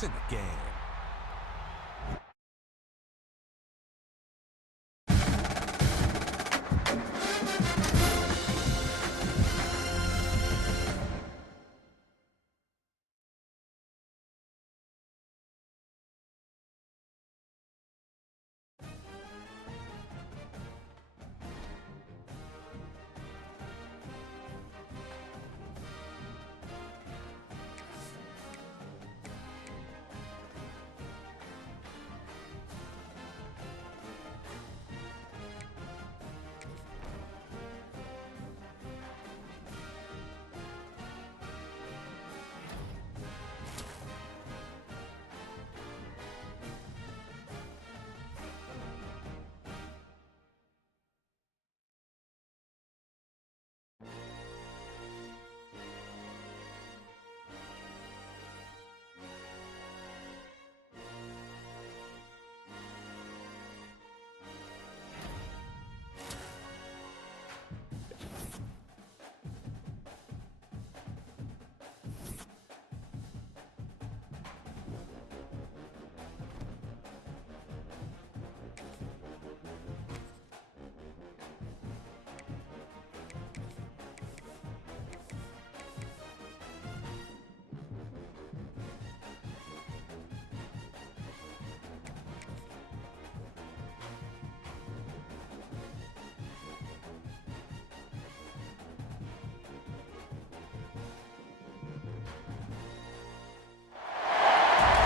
points in the game.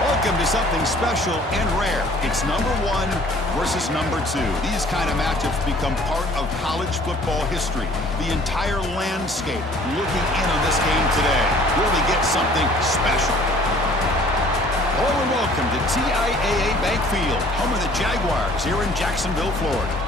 Welcome to something special and rare. It's number 1 versus number 2. These kind of matchups become part of college football history. The entire landscape looking in on this game today. Really get something special. Hello and welcome to TIAA Bank Field, home of the Jaguars here in Jacksonville, Florida.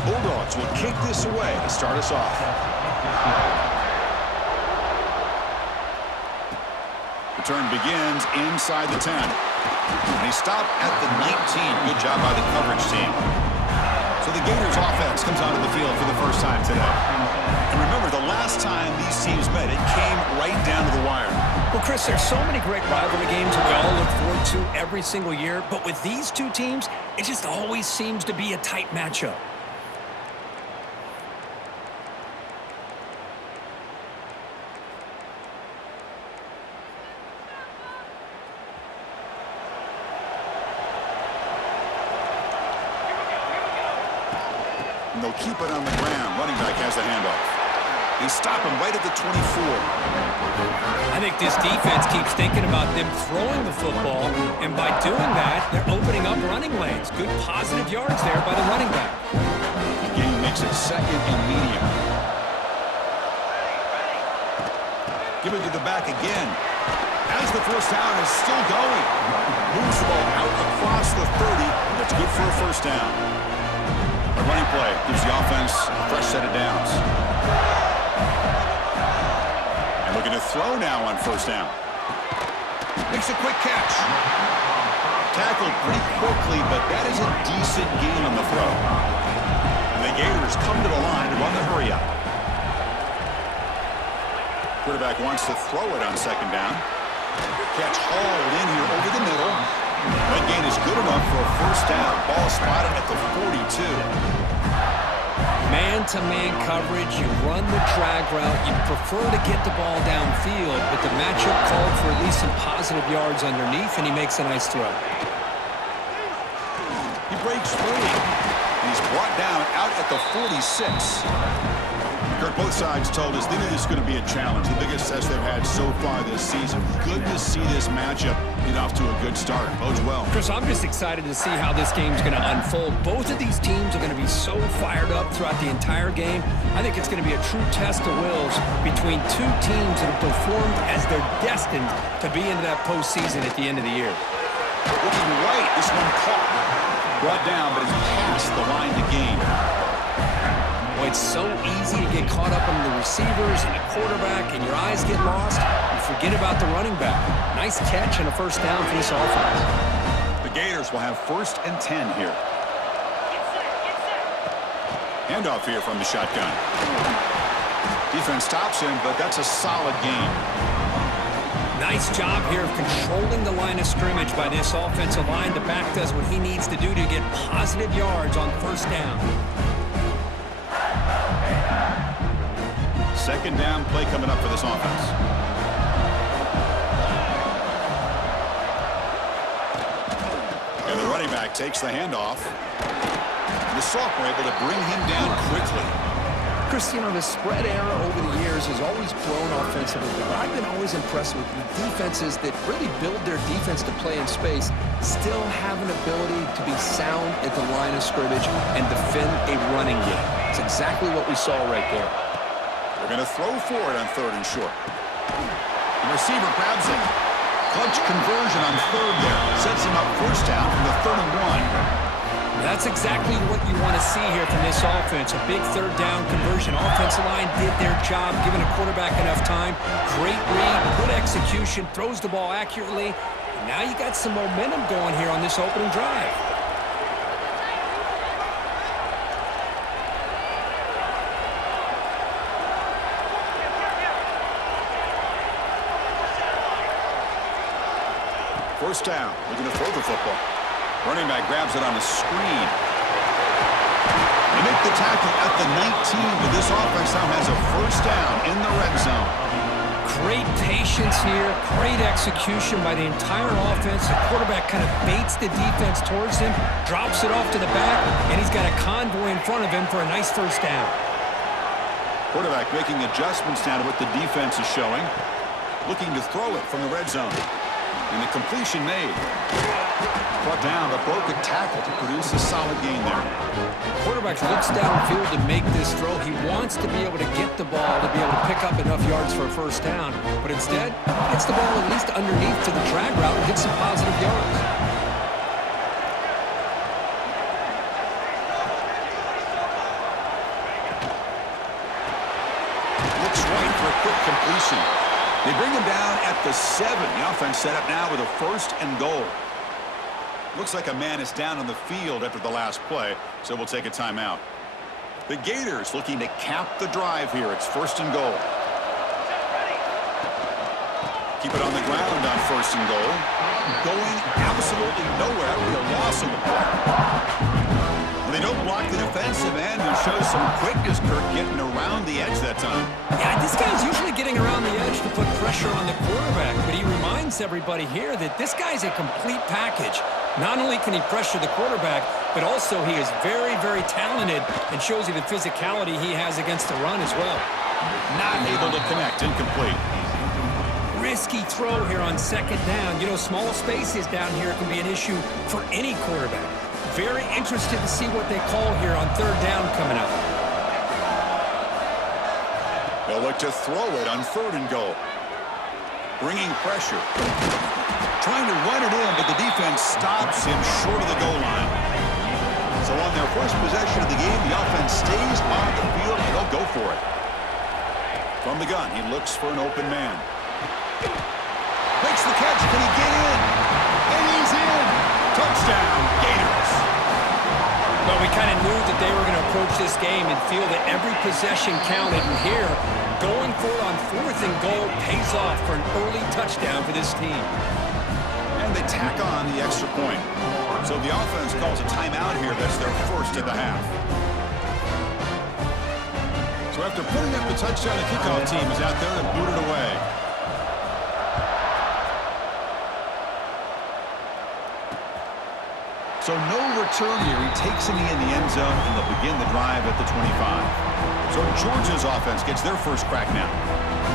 Bulldogs will kick this away to start us off. Return begins inside the 10. And he stopped at the 19. Good job by the coverage team. So the Gators offense comes onto the field for the first time today. And remember, the last time these teams met, it came right down to the wire. Well, Chris, there's so many great rivalry games that we all look forward to every single year. But with these two teams, it just always seems to be a tight matchup. And they'll keep it on the ground. Running back has the handoff. They stop him right at the 24. I think this defense keeps thinking about them throwing the football, and by doing that, they're opening up running lanes. Good positive yards there by the running back. The game makes it second and medium. Give it to the back again. As the first down is still going. Moves the ball out across the 30. That's good for a first down. A running play gives the offense a fresh set of downs. And looking to throw now on first down. Makes a quick catch. Tackled pretty quickly, but that is a decent gain on the throw. And the Gators come to the line to run the hurry up. Quarterback wants to throw it on second down. Catch hauled in here over the middle. That gain is good enough for a first down. Ball spotted at the 42. Man-to-man coverage, you run the drag route, you prefer to get the ball downfield, but the matchup called for at least some positive yards underneath, and he makes a nice throw. He breaks free. He's brought down out at the 46. Kurt, both sides told us they knew this was going to be a challenge, the biggest test they've had so far this season. Good to see this matchup get off to a good start. Bodes well. Chris, I'm just excited to see how this game's going to unfold. Both of these teams are going to be so fired up throughout the entire game. I think it's going to be a true test of wills between two teams that have performed as they're destined to be into that postseason at the end of the year. Looking right, this one caught. Brought down, but it's past the line to gain. Boy, it's so easy to get caught up in the receivers and the quarterback, and your eyes get lost. You forget about the running back. Nice catch and a first down for this offense. The The Gators will have 1st and 10 here. Handoff here from the shotgun. Defense stops him, but that's a solid gain. Nice job here of controlling the line of scrimmage by this offensive line. The back does what he needs to do to get positive yards on 1st down. 2nd down play coming up for this offense. And the running back takes the handoff. The sophomore able to bring him down quickly. Chris, you know, the spread era over the years has always grown offensively, but I've been always impressed with the defenses that really build their defense to play in space, still have an ability to be sound at the line of scrimmage and defend a running game. It's exactly what we saw right there. They're going to throw for it on 3rd and short. The receiver grabs it. Clutch conversion on 3rd there. Sets him up 1st down from the 31. That's exactly what you want to see here from this offense. A big 3rd down conversion. Offensive line did their job, giving a quarterback enough time. Great read, good execution, throws the ball accurately. And now you got some momentum going here on this opening drive. First down, looking to throw the football. Running back grabs it on a screen. They make the tackle at the 19, but this offense now has a 1st down in the red zone. Great patience here, great execution by the entire offense. The quarterback kind of baits the defense towards him, drops it off to the back, and he's got a convoy in front of him for a nice 1st down. Quarterback making adjustments now to what the defense is showing. Looking to throw it from the red zone. And the completion made. Brought down, but broke a tackle to produce a solid gain there. Quarterback looks downfield to make this throw. He wants to be able to get the ball to be able to pick up enough yards for a 1st down. But instead, gets the ball at least underneath to the drag route and gets some positive yards. Looks right for a quick completion. They bring him down at the 7. The offense set up now with a 1st and goal. Looks like a man is down on the field after the last play, so we'll take a timeout. The Gators looking to cap the drive here. It's 1st and goal. Keep it on the ground on 1st and goal. Going absolutely nowhere. Real loss of the play. They don't block the defensive end and shows some quickness, Kirk, getting around the edge that time. Yeah, this guy's usually getting around the edge to put pressure on the quarterback, but he reminds everybody here that this guy's a complete package. Not only can he pressure the quarterback, but also he is very, very talented and shows you the physicality he has against the run as well. Not able to connect, incomplete. Risky throw here on 2nd down. You know, small spaces down here can be an issue for any quarterback. Very interested to see what they call here on 3rd down coming up. They'll look to throw it on 3rd and goal. Bringing pressure. Trying to run it in, but the defense stops him short of the goal line. So on their first possession of the game, the offense stays on the field, and they'll go for it. From the gun, he looks for an open man. Makes the catch. Can he get in? And he's in. Touchdown, Gators. Well, we kind of knew that they were going to approach this game and feel that every possession counted. And here, going for it on 4th and goal pays off for an early touchdown for this team. And they tack on the extra point. So the offense calls a timeout here. That's their 1st of the half. So after putting up the touchdown, the kickoff team is out there to boot it away. So no return here. He takes it in the end zone, and they'll begin the drive at the 25. So Georgia's offense gets their first crack now.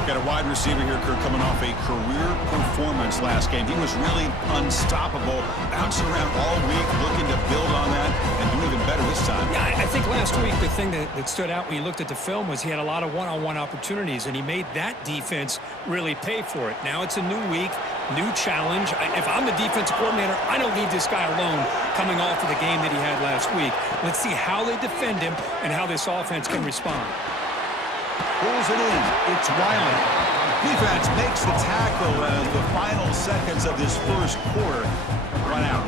Got a wide receiver here, Kirk, coming off a career performance last game. He was really unstoppable, bouncing around all week, looking to build on that and do even better this time. Yeah, I think last week the thing that stood out when you looked at the film was he had a lot of one-on-one opportunities, and he made that defense really pay for it. Now it's a new week, new challenge. If I'm the defensive coordinator, I don't leave this guy alone coming off of the game that he had last week. Let's see how they defend him and how this offense can respond. Pulls it in. It's Wiley. Defense makes the tackle as the final seconds of this first quarter run out.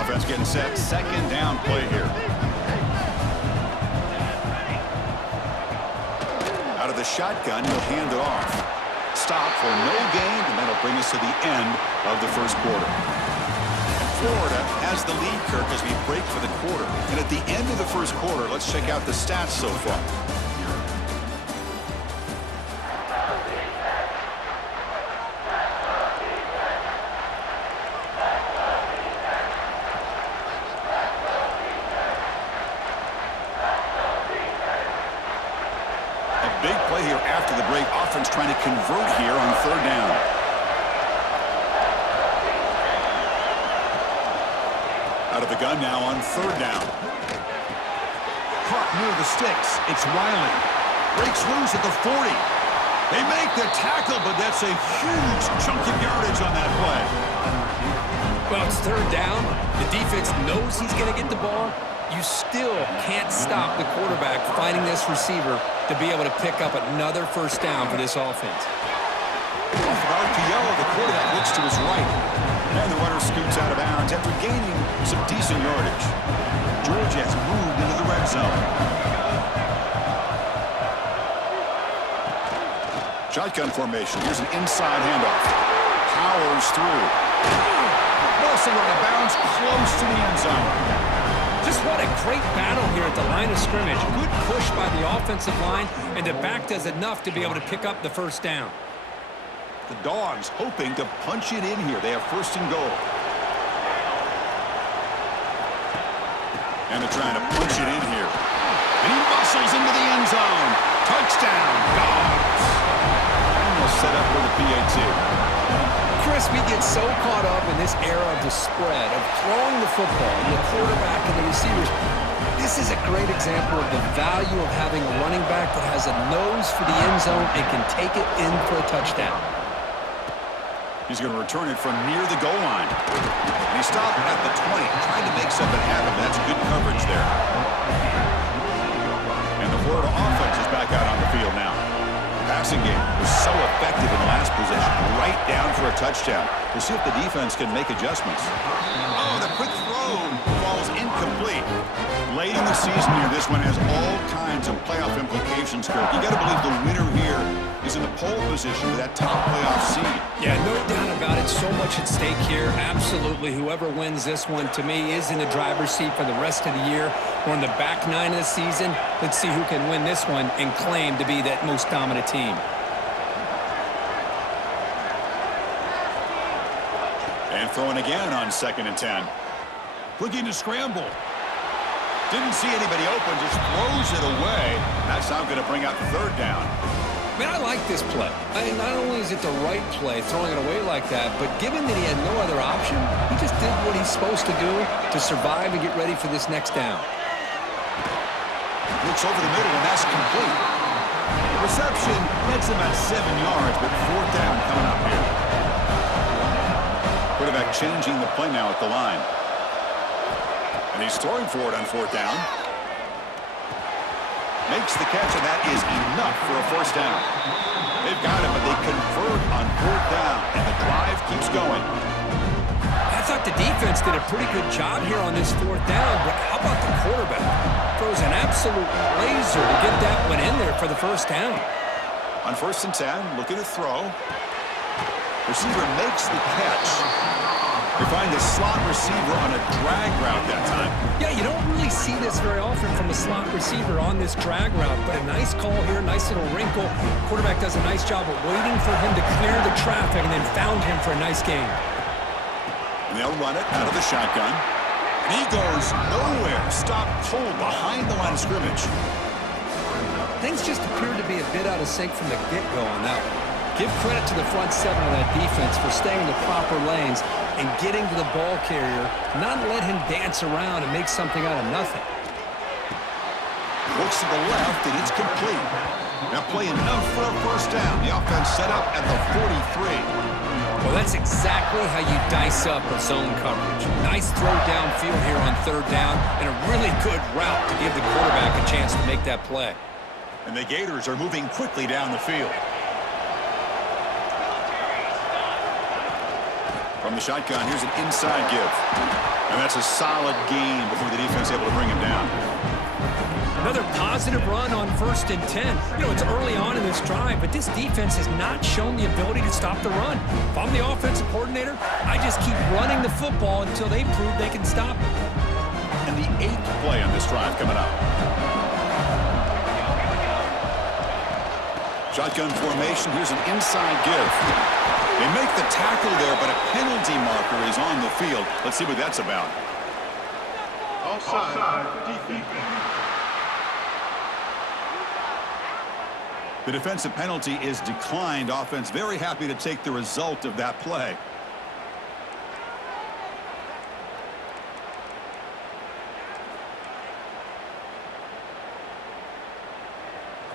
Offense getting set. Second down play here. Out of the shotgun, he'll hand it off. Stop for no gain, and that'll bring us to the end of the first quarter. Florida has the lead, Kirk, as we break for the quarter. And at the end of the first quarter, let's check out the stats so far. A big play here after the break. Offense trying to convert here on third down. Out of the gun now on third down. Caught near the sticks. It's Riley. Breaks loose at the 40. They make the tackle, but that's a huge chunk of yardage on that play. Well, it's third down. The defense knows he's going to get the ball. You still can't stop the quarterback finding this receiver to be able to pick up another first down for this offense. Off of RPO, the quarterback looks to his right. And the runner scoots out of bounds after gaining some decent yardage. Georgia has moved into the red zone. Shotgun formation. Here's an inside handoff. Powers through. Wilson out of bounds, close to the end zone. Just what a great battle here at the line of scrimmage. Good push by the offensive line, and the back does enough to be able to pick up the first down. The Dogs hoping to punch it in here. They have first and goal. And they're trying to punch it in here. And he muscles into the end zone. Touchdown, Dogs. And they'll set up for the PAT. Chris, we get so caught up in this era of the spread, of throwing the football, and the quarterback and the receivers. This is a great example of the value of having a running back that has a nose for the end zone and can take it in for a touchdown. He's going to return it from near the goal line. And he stopped at the 20, trying to make something happen. That's good coverage there. And the Florida offense is back out on the field now. The passing game was so effective in last possession, right down for a touchdown. We'll see if the defense can make adjustments. Oh, the quick throw falls incomplete. Late in the season here, this one has all kinds of playoff implications, Kirk. You got to believe the winner here is in the pole position for that top playoff seed. Yeah, no doubt about it. So much at stake here. Absolutely. Whoever wins this one, to me, is in the driver's seat for the rest of the year. We're in the back nine of the season. Let's see who can win this one and claim to be that most dominant team. And throwing again on 2nd and 10. Looking to scramble. Didn't see anybody open, just throws it away. That's now going to bring up third down. Man, I like this play. Not only is it the right play, throwing it away like that, but given that he had no other option, he just did what he's supposed to do to survive and get ready for this next down. Looks over the middle, and that's complete. The reception gets him at 7 yards, but fourth down coming up here. Quarterback changing the play now at the line. And he's throwing for it on fourth down. Makes the catch, and that is enough for a first down. They've got it, but they convert on fourth down, and the drive keeps going. I thought the defense did a pretty good job here on this fourth down, but how about the quarterback? Throws an absolute laser to get that one in there for the first down. On 1st and 10, looking to throw. Receiver makes the catch. They find the slot receiver on a drag route that time. Yeah, you don't really see this very often from a slot receiver on this drag route, but a nice call here, nice little wrinkle. Quarterback does a nice job of waiting for him to clear the traffic and then found him for a nice gain. And they'll run it out of the shotgun. And he goes nowhere. Stop cold behind the line of scrimmage. Things just appeared to be a bit out of sync from the get-go on that one. Give credit to the front seven of that defense for staying in the proper lanes and getting to the ball carrier, not let him dance around and make something out of nothing. Looks to the left, and it's complete. Now play enough for a first down. The offense set up at the 43. Well, that's exactly how you dice up a zone coverage. Nice throw downfield here on third down, and a really good route to give the quarterback a chance to make that play. And the Gators are moving quickly down the field. From the shotgun, here's an inside give. And that's a solid gain before the defense able to bring him down. Another positive run on 1st and 10. You know, it's early on in this drive, but this defense has not shown the ability to stop the run. If I'm the offensive coordinator, I just keep running the football until they prove they can stop it. And the 8th play on this drive coming up. Shotgun formation, here's an inside give. They make the tackle there, but a penalty marker is on the field. Let's see what that's about. Offside. The defensive penalty is declined. Offense very happy to take the result of that play.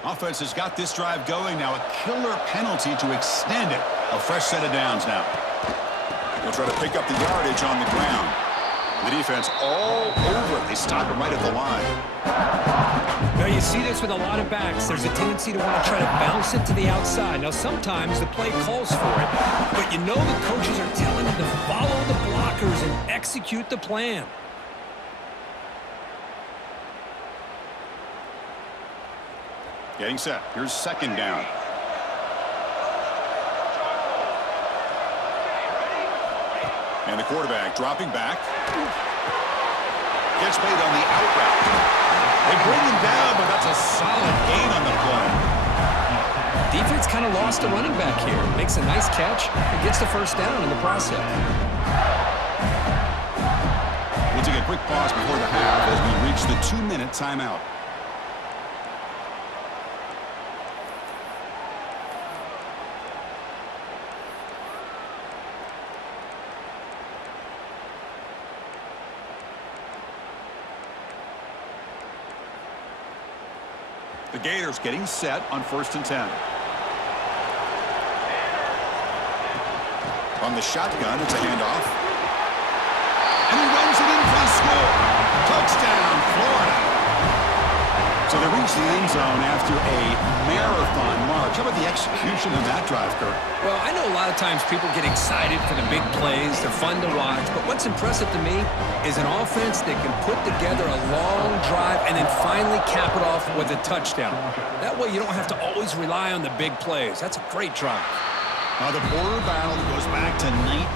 Offense has got this drive going now. A killer penalty to extend it. A fresh set of downs now. They'll try to pick up the yardage on the ground. The defense all over it. They stop it right at the line. Now, you see this with a lot of backs. There's a tendency to want to try to bounce it to the outside. Now, sometimes the play calls for it, but you know the coaches are telling them to follow the blockers and execute the plan. Getting set. Here's 2nd down. And the quarterback dropping back. Gets made on the out route. They bring him down, but that's a solid gain on the play. Defense kind of lost a running back here. Makes a nice catch and gets the 1st down in the process. We'll take a quick pause before the half as we reach the 2-minute timeout. The Gators getting set on 1st and 10. On the shotgun, it's a handoff. And he runs it in for the score. Touchdown, Florida. So they reach the end zone after a marathon march. How about the execution of that drive, Kurt? Well, I know a lot of times people get excited for the big plays. They're fun to watch. But what's impressive to me is an offense that can put together a long drive and then finally cap it off with a touchdown. That way you don't have to always rely on the big plays. That's a great drive. The border battle goes back to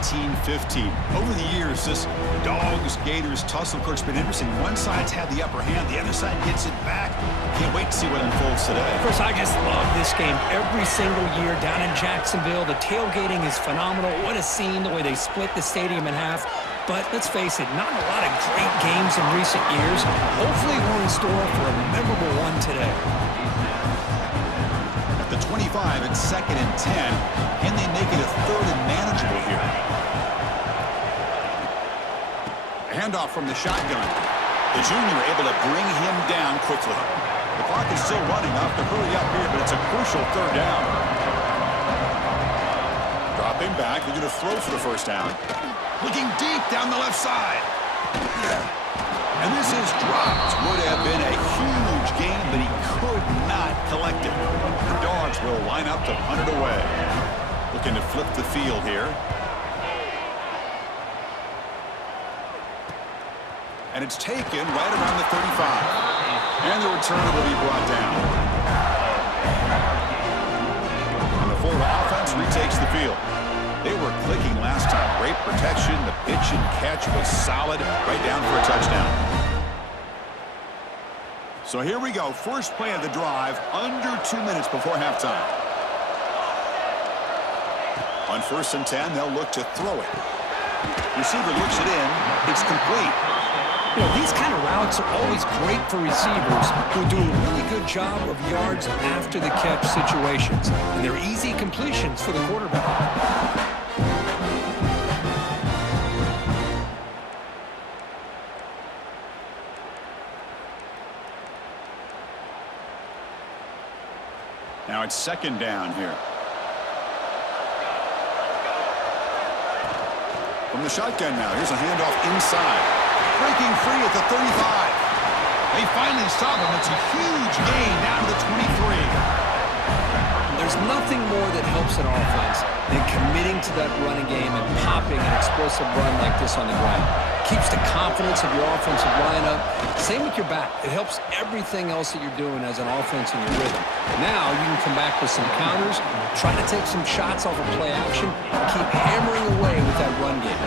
1915. Over the years, this Dogs-Gators tussle, of course, been interesting. One side's had the upper hand. The other side gets it back. Can't wait to see what unfolds today. Of course, I just love this game every single year down in Jacksonville. The tailgating is phenomenal. What a scene, the way they split the stadium in half. But let's face it, not a lot of great games in recent years. Hopefully we're in store for a memorable one today. At the 25, it's 2nd and 10. Can they make it a 3rd and manageable here? A handoff from the shotgun. The junior able to bring him down quickly. The clock is still running. I'll have to hurry up here, but it's a crucial 3rd down. Dropping back. They're going to throw for the 1st down. Looking deep down the left side. And this is dropped. Would have been a huge gain, but he could not collect it. The Dogs will line up to punt it away. Looking to flip the field here. And it's taken right around the 35. And the return will be brought down. And the Florida offense retakes the field. They were clicking last time. Great protection. The pitch and catch was solid. Right down for a touchdown. So here we go. First play of the drive. Under 2 minutes before halftime. On 1st and 10, they'll look to throw it. Receiver looks it in. It's complete. You know, these kind of routes are always great for receivers who do a really good job of yards after the catch situations. And they're easy completions for the quarterback. Now it's 2nd down here. From the shotgun now, here's a handoff inside. Breaking free at the 35. They finally stop him. It's a huge gain down to the 23. There's nothing more that helps an offense than committing to that running game and popping an explosive run like this on the ground. Keeps the confidence of your offensive lineup. Same with your back. It helps everything else that you're doing as an offense in your rhythm. Now you can come back with some counters, try to take some shots off of play action, and keep hammering away with that run game.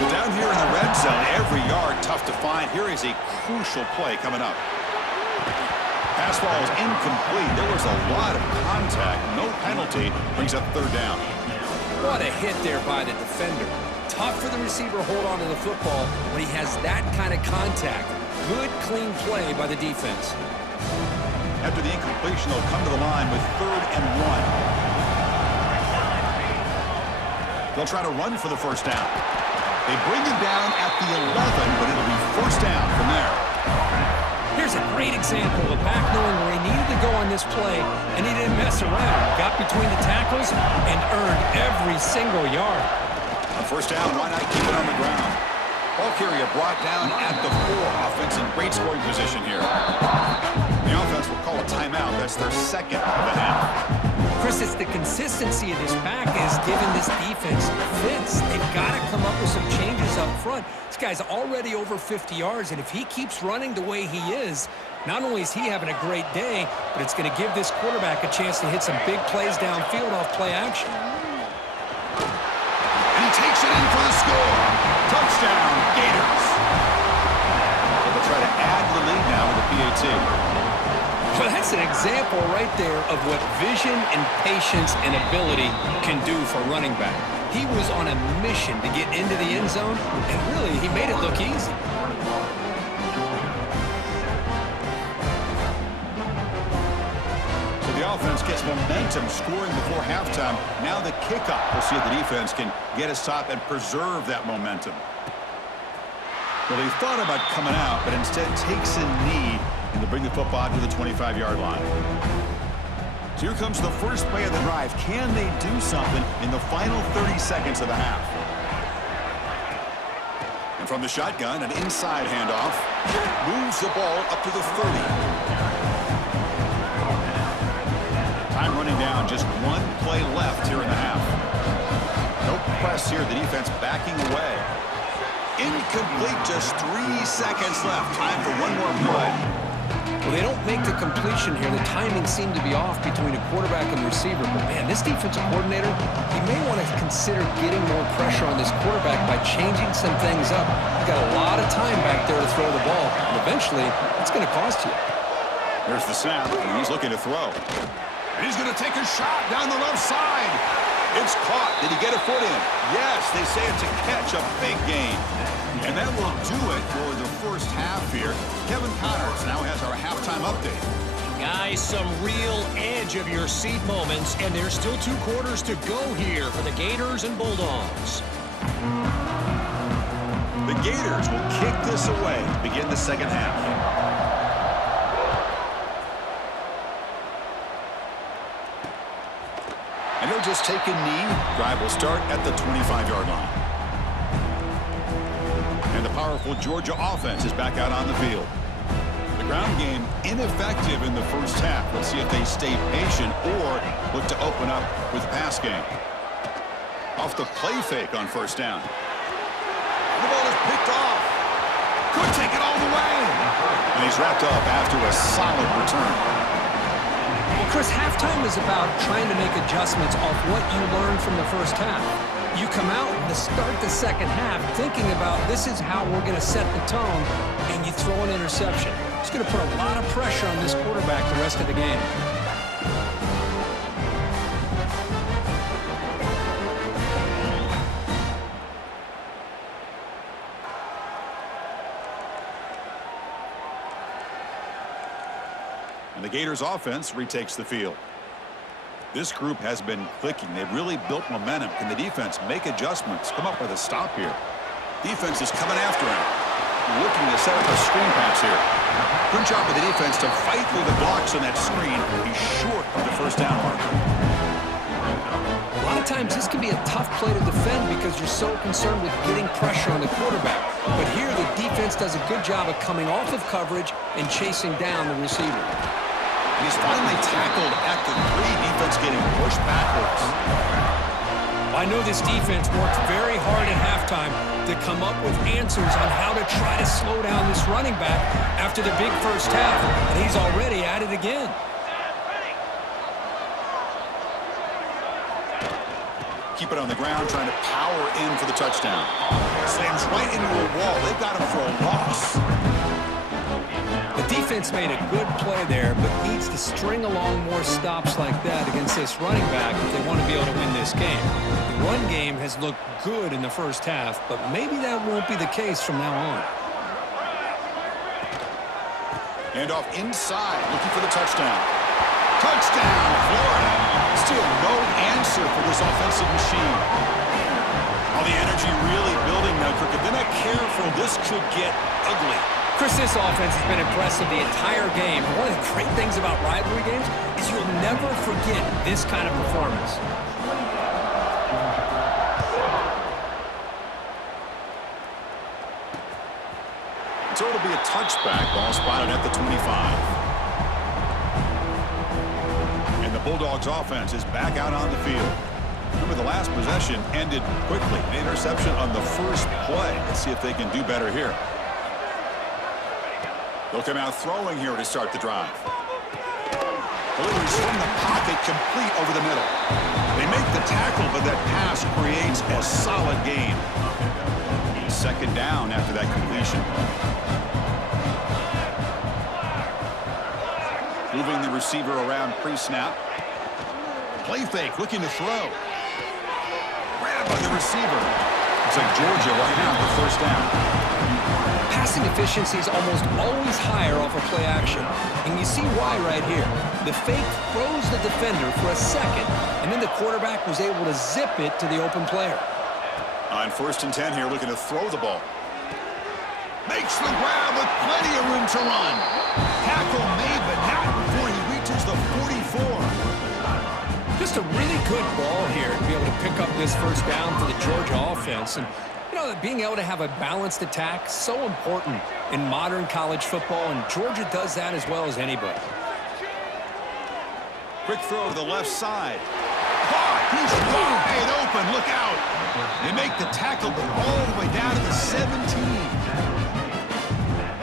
So down here in the red zone, every yard tough to find. Here is a crucial play coming up. Pass ball is incomplete. There was a lot of contact. No penalty. Brings up third down. What a hit there by the defender. Tough for the receiver to hold on to the football when he has that kind of contact. Good, clean play by the defense. After the incompletion, they'll come to the line with 3rd and 1. They'll try to run for the first down. They bring him down at the 11, but it'll be first down from there. Here's a great example of a back knowing where he needed to go on this play, and he didn't mess around. Got between the tackles and earned every single yard. On first down, why not keep it on the ground? Ball carrier brought down at the 4. Offense in great scoring position here. The offense will call a timeout. That's their second of the half. Chris, it's the consistency of this back is giving this defense fits. They've got to come up with some changes up front. This guy's already over 50 yards, and if he keeps running the way he is, not only is he having a great day, but it's going to give this quarterback a chance to hit some big plays downfield off play action. And he takes it in for the score. Touchdown, Gators. They'll try to add to the lead now with the PAT. Well, that's an example right there of what vision and patience and ability can do for running back. He was on a mission to get into the end zone, and really, he made it look easy. So the offense gets momentum scoring before halftime. Now the kickoff. We'll see if the defense can get a stop and preserve that momentum. Well, they thought about coming out, but instead takes a knee and to bring the football to the 25-yard line. So here comes the first play of the drive. Can they do something in the final 30 seconds of the half? And from the shotgun, an inside handoff. Moves the ball up to the 30. Time running down. Just one play left here in the half. No press here. The defense backing away. Incomplete. Just 3 seconds left. Time for one more play. Well, they don't make the completion here. The timing seemed to be off between a quarterback and the receiver. But, man, this defensive coordinator, he may want to consider getting more pressure on this quarterback by changing some things up. He's got a lot of time back there to throw the ball. And eventually, it's going to cost you. There's the snap, and he's looking to throw. And he's going to take a shot down the left side. It's caught. Did he get a foot in? Yes, they say it's a catch, a big gain. And that will do it for the first half here. Kevin Connors now has our halftime update. Guys, some real edge of your seat moments, and there's still 2 quarters to go here for the Gators and Bulldogs. The Gators will kick this away to begin the second half. And he'll just take a knee. Drive will start at the 25-yard line. And the powerful Georgia offense is back out on the field. The ground game ineffective in the first half. Let's see if they stay patient or look to open up with the pass game. Off the play fake on first down. The ball is picked off. Could take it all the way. And he's wrapped up after a solid return. Well, Chris, halftime is about trying to make adjustments off what you learned from the first half. You come out to start the second half thinking about this is how we're going to set the tone, and you throw an interception. It's going to put a lot of pressure on this quarterback the rest of the game. And the Gators offense retakes the field. This group has been clicking. They've really built momentum. Can the defense make adjustments? Come up with a stop here. Defense is coming after him. Looking to set up a screen pass here. Good job of the defense to fight through the blocks on that screen. He's short of the first down marker. A lot of times this can be a tough play to defend because you're so concerned with getting pressure on the quarterback. But here the defense does a good job of coming off of coverage and chasing down the receiver. He's finally tackled at the 3. Defense getting pushed backwards. I know this defense worked very hard at halftime to come up with answers on how to try to slow down this running back after the big first half, and he's already at it again. Keep it on the ground, trying to power in for the touchdown. Slams right into a wall. They've got him for a loss. The defense made a good play there, but needs to string along more stops like that against this running back if they want to be able to win this game. The run game has looked good in the first half, but maybe that won't be the case from now on. Hand off inside, looking for the touchdown. Touchdown, Florida. Still no answer for this offensive machine. Oh, the energy really building now, Kirk. If they're not careful, this could get ugly. Chris, this offense has been impressive the entire game. And one of the great things about rivalry games is you'll never forget this kind of performance. So it'll be a touchback. Ball spotted at the 25. And the Bulldogs offense is back out on the field. Remember, the last possession ended quickly. An interception on the first play. Let's see if they can do better here. They'll come out throwing here to start the drive. Delivers from the pocket, complete over the middle. They make the tackle, but that pass creates a solid gain. Second down after that completion. Moving the receiver around pre-snap. Play fake, looking to throw. Grabbed by the receiver. Looks like Georgia right now the first down. Passing efficiency is almost always higher off of play action. And you see why right here. The fake froze the defender for a second, and then the quarterback was able to zip it to the open player. On 1st and 10 here, looking to throw the ball. Makes the grab with plenty of room to run. Tackle made, but not before he reaches the 44. Just a really good ball here to be able to pick up this first down for the Georgia offense. And you know, being able to have a balanced attack is so important in modern college football, and Georgia does that as well as anybody. Quick throw to the left side. Caught! He's wide open. Look out. They make the tackle all the way down to the 17.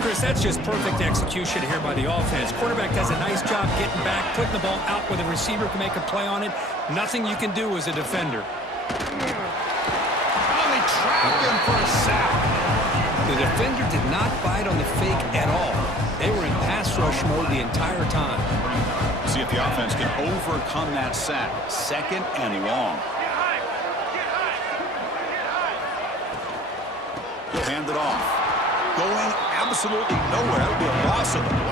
Chris, that's just perfect execution here by the offense. Quarterback does a nice job getting back, putting the ball out where the receiver can make a play on it. Nothing you can do as a defender. Trapped him for a sack. The defender did not bite on the fake at all. They were in pass rush mode the entire time. See if the offense can overcome that sack. 2nd and long. He'll hand it off. Going absolutely nowhere. That would be a loss of the play.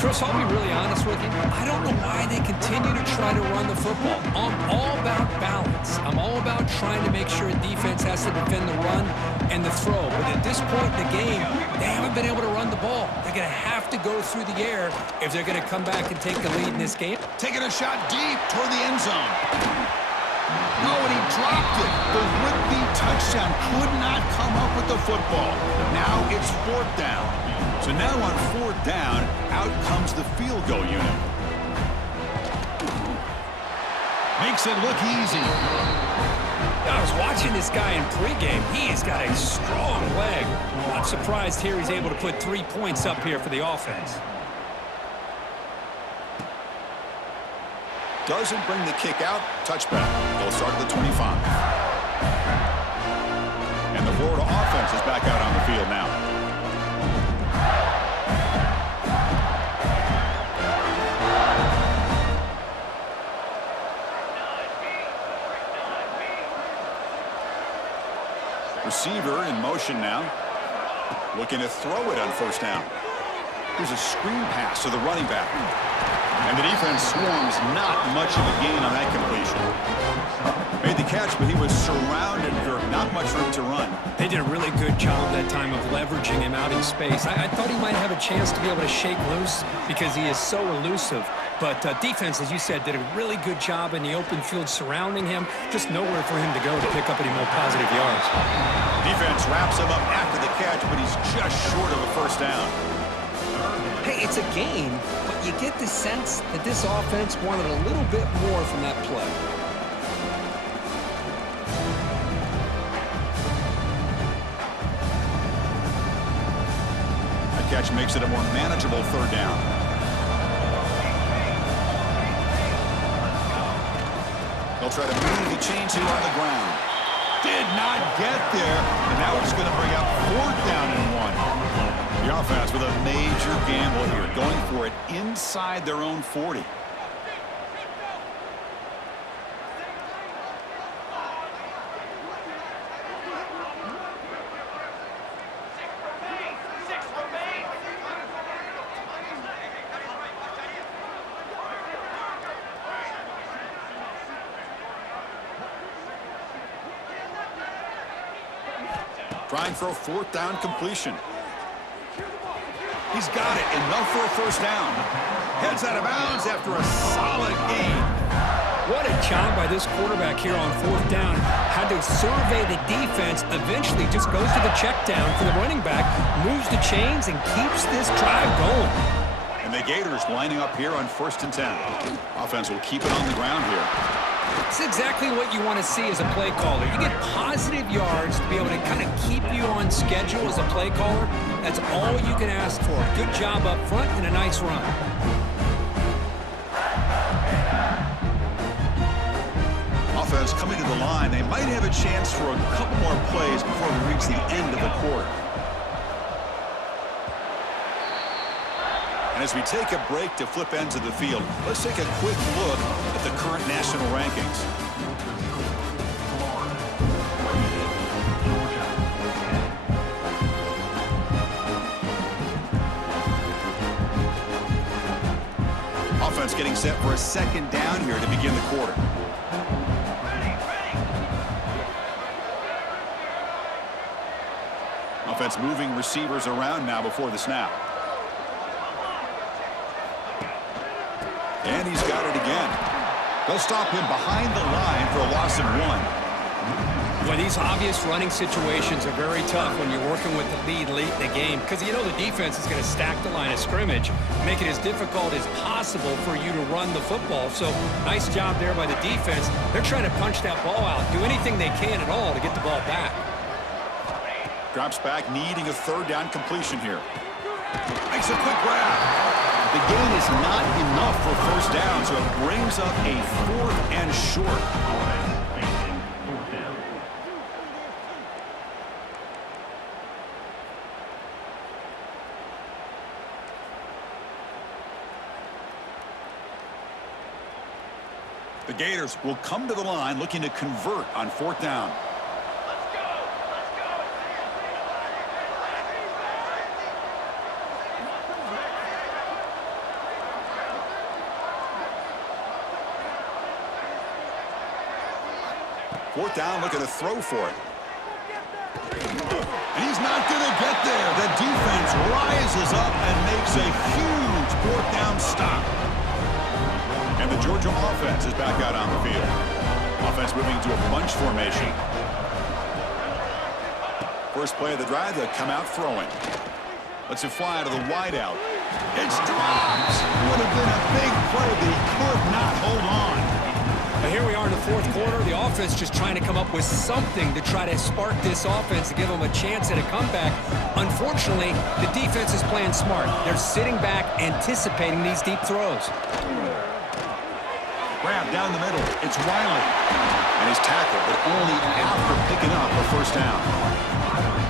Chris, I'll be really honest with you. I don't know why they continue to try to run the football. I'm all about balance. I'm all about trying to make sure a defense has to defend the run and the throw. But at this point in the game, they haven't been able to run the ball. They're going to have to go through the air if they're going to come back and take the lead in this game. Taking a shot deep toward the end zone. No, and he dropped it. The would-be touchdown could not come up with the football. Now it's 4th down. So now on 4th down, out comes the field goal unit. Makes it look easy. I was watching this guy in pregame. He's got a strong leg. Not surprised here he's able to put 3 points up here for the offense. Doesn't bring the kick out. Touchback. They'll start at the 25. And the Florida offense is back out on the field now. Receiver in motion now. Looking to throw it on 1st down. Here's a screen pass to the running back. And the defense swarms, not much of a gain on that completion. Made the catch, but he was surrounded for not much room to run. They did a really good job that time of leveraging him out in space. I thought he might have a chance to be able to shake loose because he is so elusive. But defense, as you said, did a really good job in the open field surrounding him. Just nowhere for him to go to pick up any more positive yards. Defense wraps him up after the catch, but he's just short of a first down. Hey, it's a game, but you get the sense that this offense wanted a little bit more from that play. That catch makes it a more manageable third down. They'll try to move the chains here on the ground. Did not get there, and now it's going to bring up fourth down and 1. The offense with a major gamble here, going for it inside their own 40. Trying for a fourth down completion. He's got it. Enough for a first down. Heads out of bounds after a solid gain. What a job by this quarterback here on fourth down. Had to survey the defense. Eventually just goes to the check down for the running back. Moves the chains and keeps this drive going. And the Gators lining up here on 1st and 10. Offense will keep it on the ground here. It's exactly what you want to see as a play caller. You get positive yards to be able to kind of keep you on schedule as a play caller. That's all you can ask for. Good job up front and a nice run. Offense coming to the line. They might have a chance for a couple more plays before we reach the end of the quarter. And as we take a break to flip ends of the field, let's take a quick look at the current national rankings. Offense getting set for a second down here to begin the quarter. Offense moving receivers around now before the snap. And he's got it again. They'll stop him behind the line for a loss of 1. Well, these obvious running situations are very tough when you're working with the lead late in the game because you know the defense is going to stack the line of scrimmage, make it as difficult as possible for you to run the football. So nice job there by the defense. They're trying to punch that ball out, do anything they can at all to get the ball back. Drops back, needing a third down completion here. Makes a quick grab. The gain is not enough for first down, so it brings up a 4th and short. The Gators will come to the line looking to convert on 4th down. Fourth down, looking to throw for it. And he's not going to get there. The defense rises up and makes a huge fourth down stop. And the Georgia offense is back out on the field. Offense moving to a bunch formation. First play of the drive, they'll come out throwing. Lets it fly to the wideout. It's dropped. Would have been a big play, but he could not hold on. But here we are in the fourth quarter. The offense just trying to come up with something to try to spark this offense to give them a chance at a comeback. Unfortunately, the defense is playing smart. They're sitting back, anticipating these deep throws. Grab down the middle. It's Wiley. And he's tackled, but only after picking up a first down.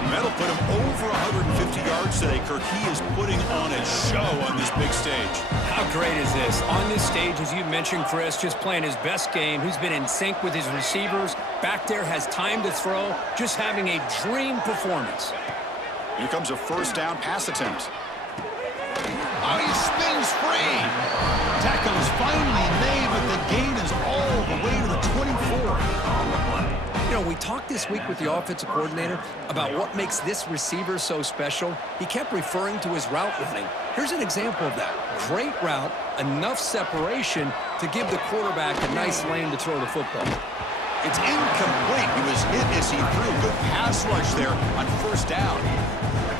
That'll put him over 150 yards today. Kirk, he is putting on a show on this big stage. How great is this? On this stage, as you mentioned, Chris, just playing his best game. He's been in sync with his receivers. Back there, has time to throw. Just having a dream performance. Here comes a first down pass attempt. Oh, he spins free. Tackle is finally made, but the gain is all the way to the 24. You know, we talked this week with the offensive coordinator about what makes this receiver so special. He kept referring to his route running. Here's an example of that. Great route, enough separation to give the quarterback a nice lane to throw the football. It's incomplete. He was hit as he threw. Good pass rush there on first down.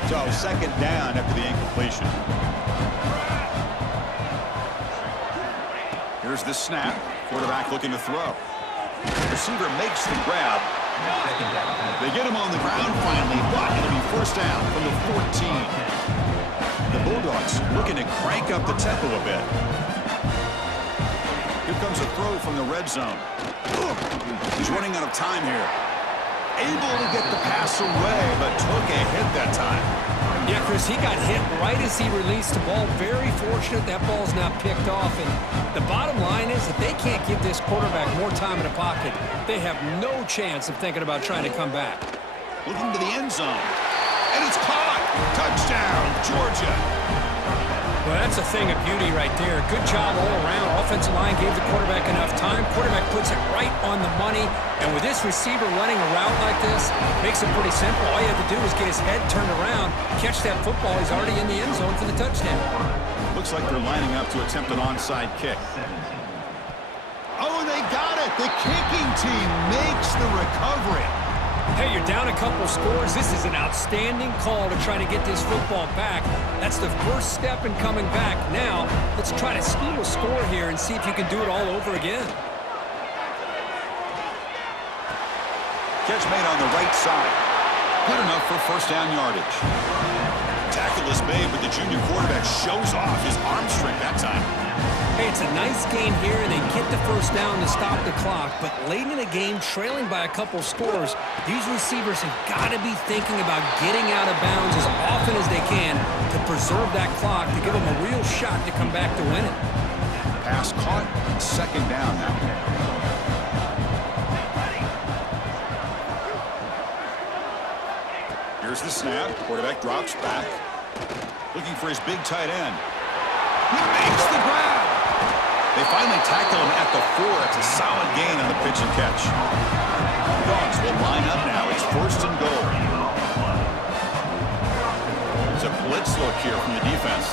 So second down after the incompletion. Here's the snap. Quarterback looking to throw. Receiver makes the grab. They get him on the ground finally, but it'll be first down from the 14. The Bulldogs looking to crank up the tempo a bit. Here comes a throw from the red zone. He's running out of time here. Able to get the pass away, but took a hit that time. Yeah, Chris, he got hit right as he released the ball. Very fortunate that ball's not picked off. And the bottom line is that they can't give this quarterback more time in the pocket. They have no chance of thinking about trying to come back. Looking to the end zone. And it's caught. Touchdown, Georgia. Well, that's a thing of beauty right there. Good job all around. Offensive line gave the quarterback enough time. Quarterback puts it right on the money. And with this receiver running a route like this, makes it pretty simple. All you have to do is get his head turned around, catch that football. He's already in the end zone for the touchdown. Looks like they're lining up to attempt an onside kick. Oh, they got it. The kicking team makes the recovery. Hey, you're down a couple scores. This is an outstanding call to try to get this football back. That's the first step in coming back. Now, let's try to steal a score here and see if you can do it all over again. Catch made on the right side. Good enough for first down yardage. Tackle is made, but the junior quarterback shows off his arm strength that time. Hey, it's a nice game here, and they get the first down to stop the clock. But late in the game, trailing by a couple scores, these receivers have got to be thinking about getting out of bounds as often as they can to preserve that clock, to give them a real shot to come back to win it. Pass caught, second down now. Here's the snap. Quarterback drops back. Looking for his big tight end. He makes the grab. They finally tackle him at the 4. It's a solid gain on the pitch and catch. Dogs will line up now. It's first and goal. There's a blitz look here from the defense.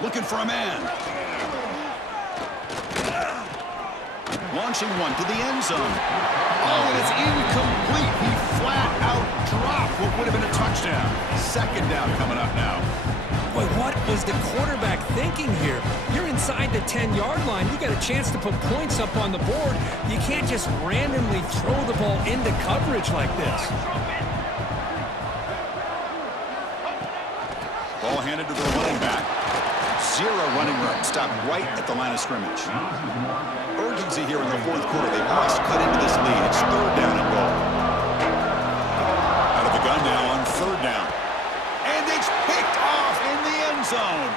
Looking for a man. Launching one to the end zone. Oh, and it's incomplete. He flat out dropped what would have been a touchdown. Second down coming up now. Boy, what was the quarterback thinking here? You're inside the 10-yard line. You got a chance to put points up on the board. You can't just randomly throw the ball into coverage like this. Ball handed to the running back. Zero running room. Stopped right at the line of scrimmage. Urgency here in the fourth quarter. They must cut into this lead. It's third down and goal. Out of the gun now on third down. And it's picked off in the end zone.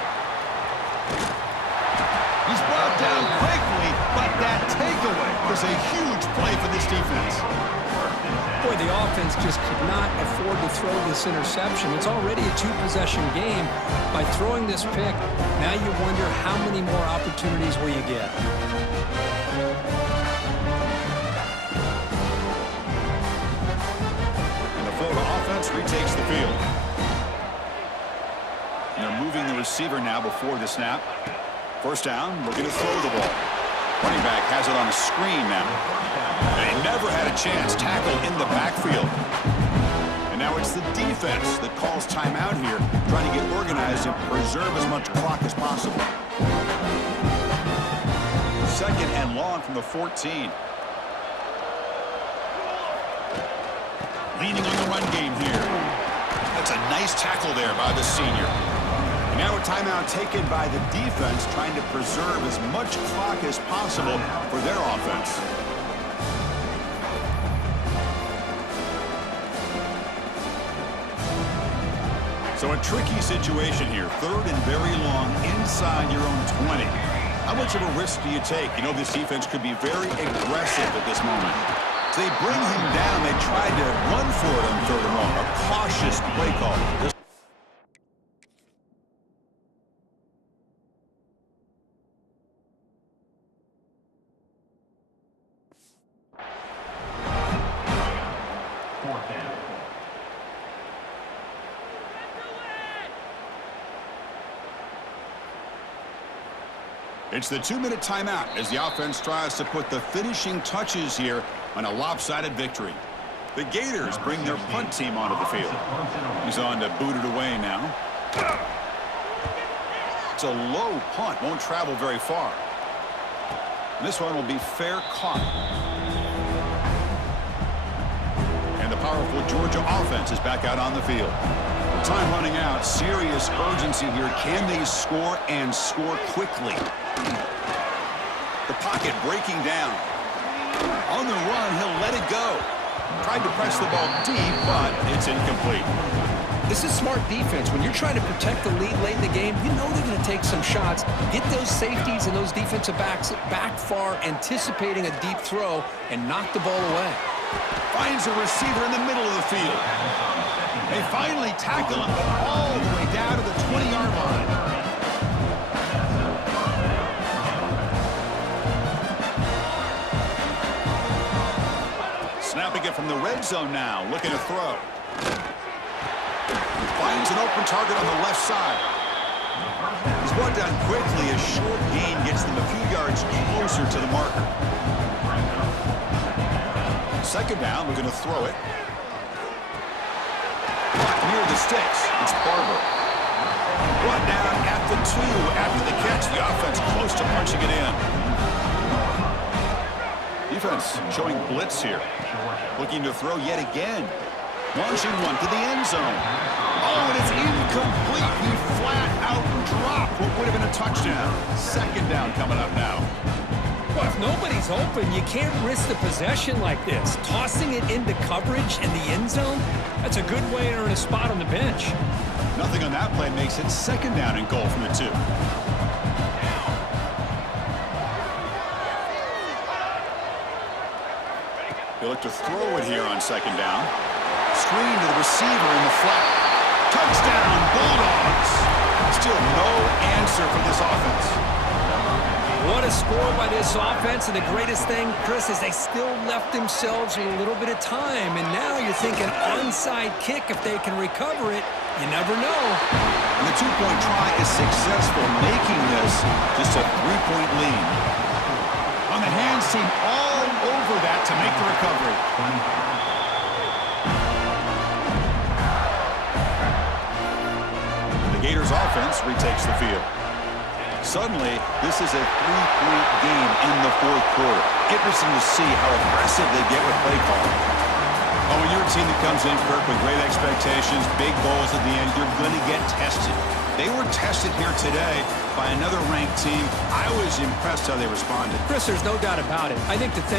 He's brought down quickly, but that takeaway was a huge play for this defense. Boy, the offense just could not afford to throw this interception. It's already a two-possession game. By throwing this pick, now you wonder how many more opportunities will you get. And the Florida offense retakes the field. And they're moving the receiver now before the snap. First down, looking to throw the ball. Running back has it on a screen now. They never had a chance. Tackle in the backfield. And now it's the defense that calls timeout here, trying to get organized and preserve as much clock as possible. Second and long from the 14. Leaning on the run game here. That's a nice tackle there by the senior. And now a timeout taken by the defense, trying to preserve as much clock as possible for their offense. So a tricky situation here. Third and very long inside your own 20. How much of a risk do you take? You know, this defense could be very aggressive at this moment. So they bring him down. They tried to run for it on third and long. A cautious play call. It's the 2-minute timeout as the offense tries to put the finishing touches here on a lopsided victory. The Gators bring their punt team onto the field. He's on to boot it away now. It's a low punt, won't travel very far. This one will be fair caught. And the powerful Georgia offense is back out on the field. Time running out. Serious urgency here. Can they score and score quickly? The pocket breaking down. On the run, he'll let it go. Tried to press the ball deep, but it's incomplete. This is smart defense. When you're trying to protect the lead late in the game, you know they're going to take some shots, get those safeties and those defensive backs back far, anticipating a deep throw, and knock the ball away. Finds a receiver in the middle of the field. They finally tackle him, but all the way down to the 20-yard line. Snapping it from the red zone now, looking to throw. Finds an open target on the left side. He's brought down quickly. A short gain gets them a few yards closer to the marker. Second down, we're going to throw it. Near the sticks, it's Barber. Brought down at the 2 after the catch. The offense close to punching it in. Defense showing blitz here. Looking to throw yet again. Launching one to the end zone. Oh, and it's incomplete. He flat out dropped what would have been a touchdown. Second down coming up now. Well, if nobody's open, you can't risk the possession like this. Tossing it into coverage in the end zone, that's a good way to earn a spot on the bench. Nothing on that play makes it second down and goal from the 2. They look to throw it here on second down. Screen to the receiver in the flat. Touchdown, Bulldogs. Still no answer for this offense. What a score by this offense, and the greatest thing, Chris, is they still left themselves a little bit of time, and now you're thinking onside kick if they can recover it. You never know. And the 2-point try is successful, making this just a 3-point lead. On the hands team, all over that to make the recovery. The Gators offense retakes the field. Suddenly, this is a 3-point game in the fourth quarter. Interesting to see how aggressive they get with play calling. Oh, when you're a team that comes in, Kirk, with great expectations, big goals at the end, you're going to get tested. They were tested here today by another ranked team. I was impressed how they responded. Chris, there's no doubt about it. I think the thing